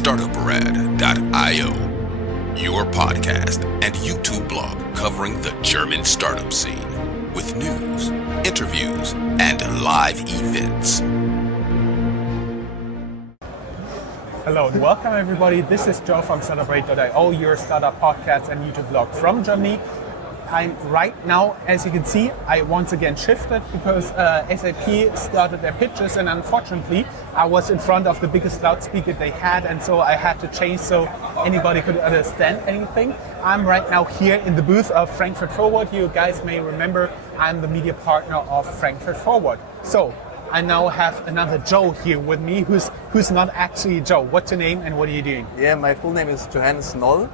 Startuprad.io, your podcast and YouTube blog covering the German startup scene with news, interviews, and live events. Hello and welcome everybody. This is Joe from Startuprad.io, your startup podcast and YouTube blog from Germany. I'm right now, as you can see, I once again shifted because SAP started their pitches, and unfortunately I was in front of the biggest loudspeaker they had, and so I had to change so anybody could understand anything. I'm right now here in the booth of Frankfurt Forward. You guys may remember I'm the media partner of Frankfurt Forward. So I now have another Joe here with me who's not actually Joe. What's your name and what are you doing? Yeah, my full name is Johannes Noll,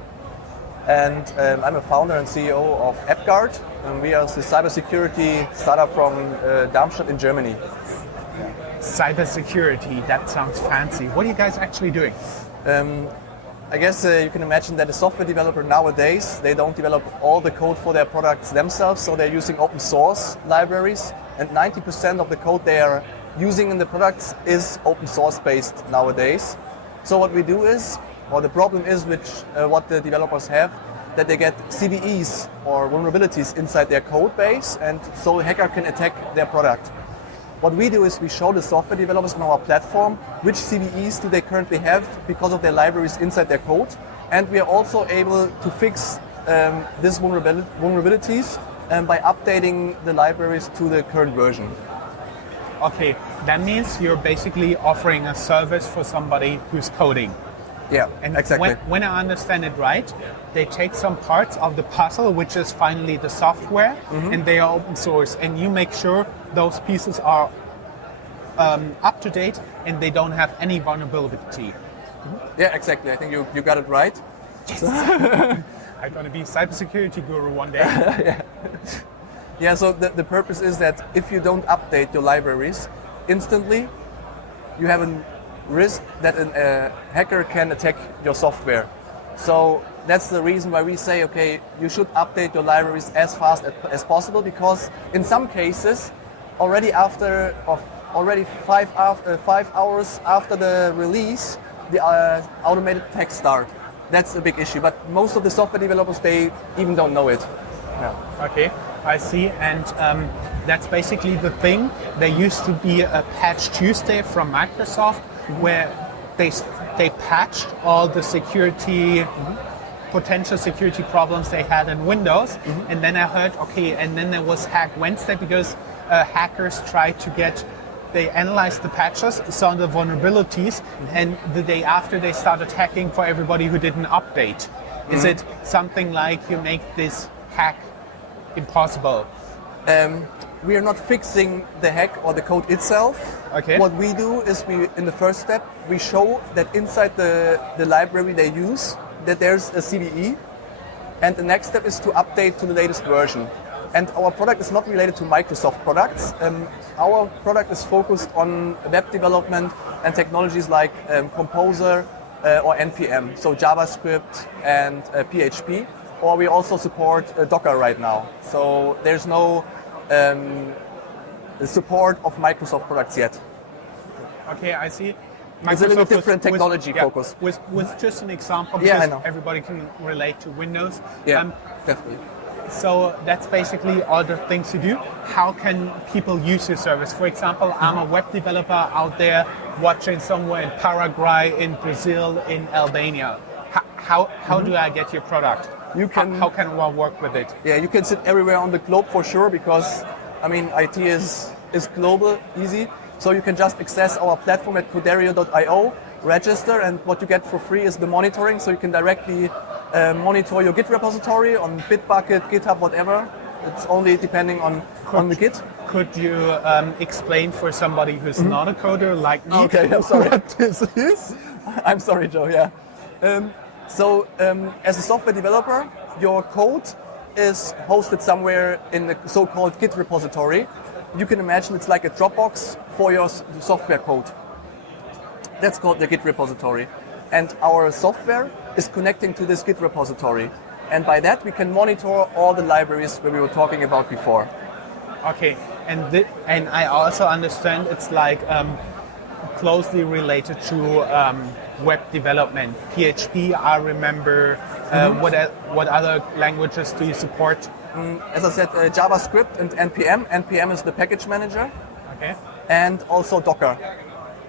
and I'm a founder and CEO of AppGuard. And we are the cybersecurity startup from Darmstadt in Germany. Cybersecurity, that sounds fancy. What are you guys actually doing? I guess you can imagine that a software developer nowadays, they don't develop all the code for their products themselves, so they're using open source libraries, and 90% of the code they are using in the products is open source based nowadays. So what we do is, or the problem is what the developers have, that they get CVEs or vulnerabilities inside their code base, and so a hacker can attack their product. What we do is we show the software developers on our platform which CVEs do they currently have because of their libraries inside their code, and we are also able to fix these vulnerabilities by updating the libraries to the current version. Okay, that means you're basically offering a service for somebody who's coding. Yeah, and exactly. When I understand it right, they take some parts of the puzzle, which is finally the software, and they are open source, and you make sure those pieces are up to date and they don't have any vulnerability. Yeah, exactly. I think you got it right. Yes. I'm going to be a cybersecurity guru one day. Yeah, so the purpose is that if you don't update your libraries instantly, you have a risk that a hacker can attack your software. So that's the reason why we say, okay, you should update your libraries as fast as possible, because in some cases, already 5 hours after the release, the automated attacks start. That's a big issue, but most of the software developers, they even don't know it. Yeah. Okay, I see, and that's basically the thing. There used to be a Patch Tuesday from Microsoft where they patched all the security, potential security problems they had in Windows, and then I heard, okay, and then there was Hack Wednesday because hackers tried to they analyzed the patches, saw the vulnerabilities, and the day after they started hacking for everybody who didn't update. Is it something like you make this hack impossible? We are not fixing the hack or the code itself. Okay. What we do is in the first step, we show that inside the library they use, that there's a CVE, and the next step is to update to the latest version. And our product is not related to Microsoft products. Our product is focused on web development and technologies like Composer or NPM, so JavaScript and PHP, or we also support Docker right now. So there's no support of Microsoft products yet. Okay, I see. It's a little different technology focus. With just an example, because everybody can relate to Windows. Yeah, definitely. So that's basically all the things you do. How can people use your service? For example, I'm a web developer out there watching somewhere in Paraguay, in Brazil, in Albania. How do I get your product? How can one work with it? Yeah, you can sit everywhere on the globe for sure, because I mean IT is global, easy. So you can just access our platform at coderio.io, register, and what you get for free is the monitoring. So you can directly monitor your Git repository on Bitbucket, GitHub, whatever. It's only depending on the Git. Could you explain for somebody who's not a coder like me? Okay, I'm sorry. What this is? I'm sorry, Joe. Yeah. As a software developer, your code is hosted somewhere in the so-called Git repository. You can imagine it's like a Dropbox for your software code. That's called the Git repository. And our software is connecting to this Git repository. And by that, we can monitor all the libraries that we were talking about before. Okay, and I also understand it's like closely related to web development? PHP, I remember. What other languages do you support? As I said, JavaScript and NPM. NPM is the package manager. Okay. And also Docker.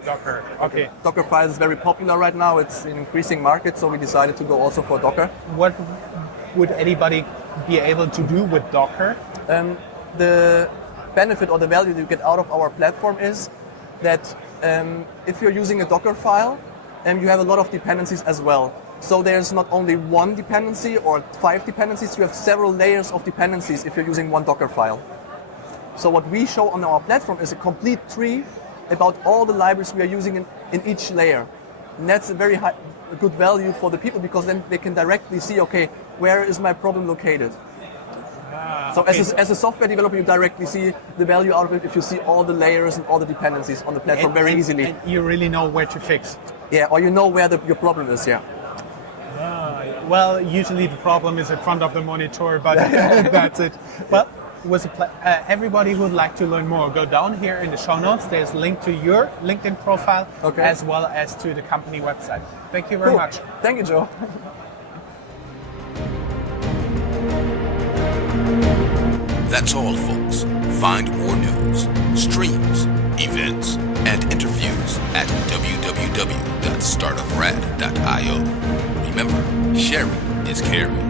Docker, okay. Dockerfile is very popular right now. It's an increasing market, so we decided to go also for Docker. What would anybody be able to do with Docker? The benefit or the value that you get out of our platform is that if you're using a Docker file, you have a lot of dependencies as well. So there's not only one dependency or 5 dependencies, you have several layers of dependencies if you're using one Docker file. So what we show on our platform is a complete tree about all the libraries we are using in each layer. And that's a very good value for the people because then they can directly see, okay, where is my problem located? So okay. as a software developer, you directly see the value out of it if you see all the layers and all the dependencies on the platform very easily. And you really know where to fix. Yeah, or you know where your problem is, yeah. Well, usually the problem is in front of the monitor, but that's it. Well, it was everybody who would like to learn more, go down here in the show notes. There's a link to your LinkedIn profile as well as to the company website. Thank you very much. Thank you, Joe. That's all, folks. Find more news, streams, events, and interviews at www.startuprad.io. Remember, sharing is caring.